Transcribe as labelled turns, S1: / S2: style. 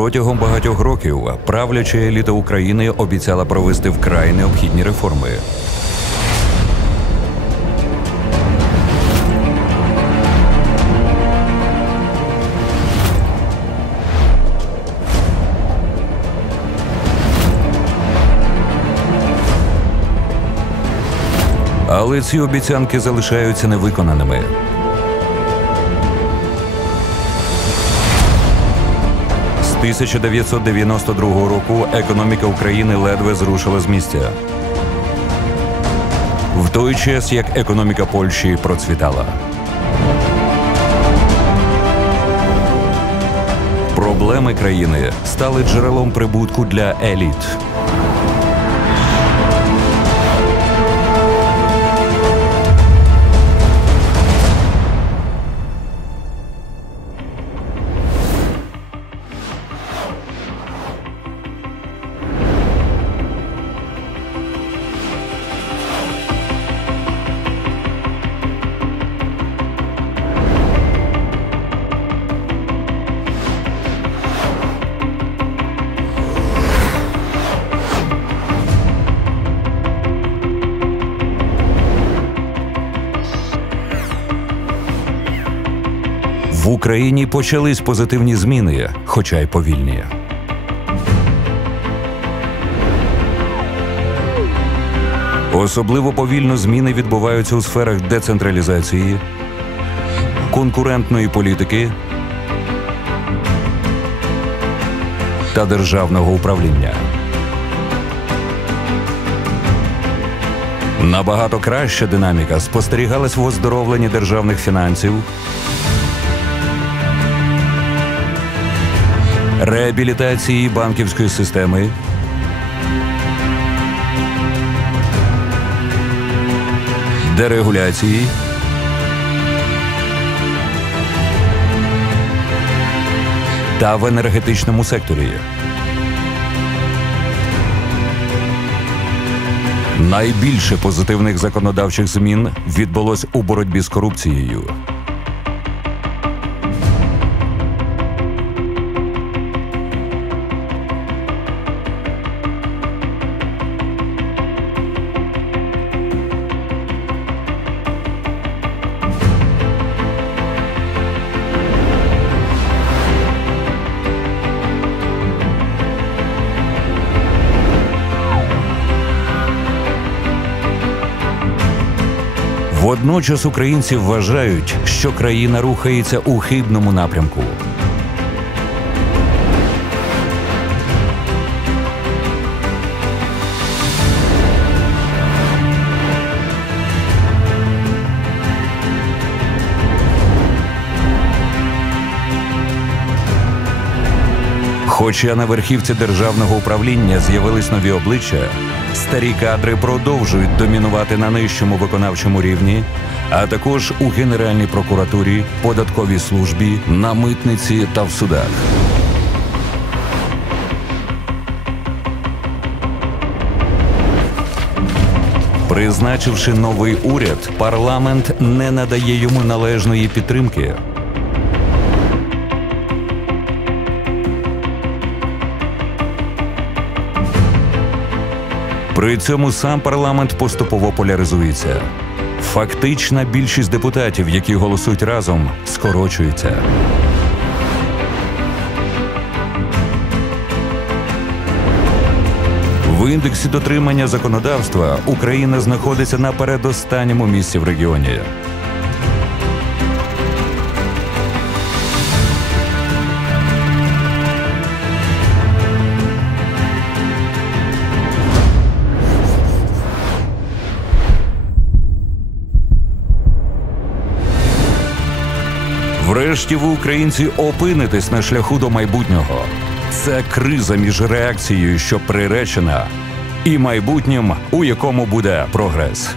S1: Протягом багатьох років правляча еліта України обіцяла провести вкрай необхідні реформи. Але ці обіцянки залишаються невиконаними. 1992 року економіка України ледве зрушила з місця. В той час як економіка Польщі процвітала. Проблеми країни стали джерелом прибутку для еліт. Україні почались позитивні зміни, хоча й повільні. Особливо повільно зміни відбуваються у сферах децентралізації, конкурентної політики та державного управління. Набагато краща динаміка спостерігалась в оздоровленні державних фінансів, реабілітації банківської системи, дерегуляції, та в енергетичному секторі. Найбільше позитивних законодавчих змін відбулось у боротьбі з корупцією. Водночас українці вважають, що країна рухається у хибному напрямку. Хоча на верхівці державного управління з'явились нові обличчя, старі кадри продовжують домінувати на нижчому виконавчому рівні, а також у Генеральній прокуратурі, податковій службі, на митниці та в судах. Призначивши новий уряд, парламент не надає йому належної підтримки. При цьому сам парламент поступово поляризується. Фактична більшість депутатів, які голосують разом, скорочується. В індексі дотримання законодавства Україна знаходиться на передостанньому місці в регіоні. Врешті ви, українці, опинитесь на шляху до майбутнього. Це криза між реакцією, що приречена, і майбутнім, у якому буде прогрес.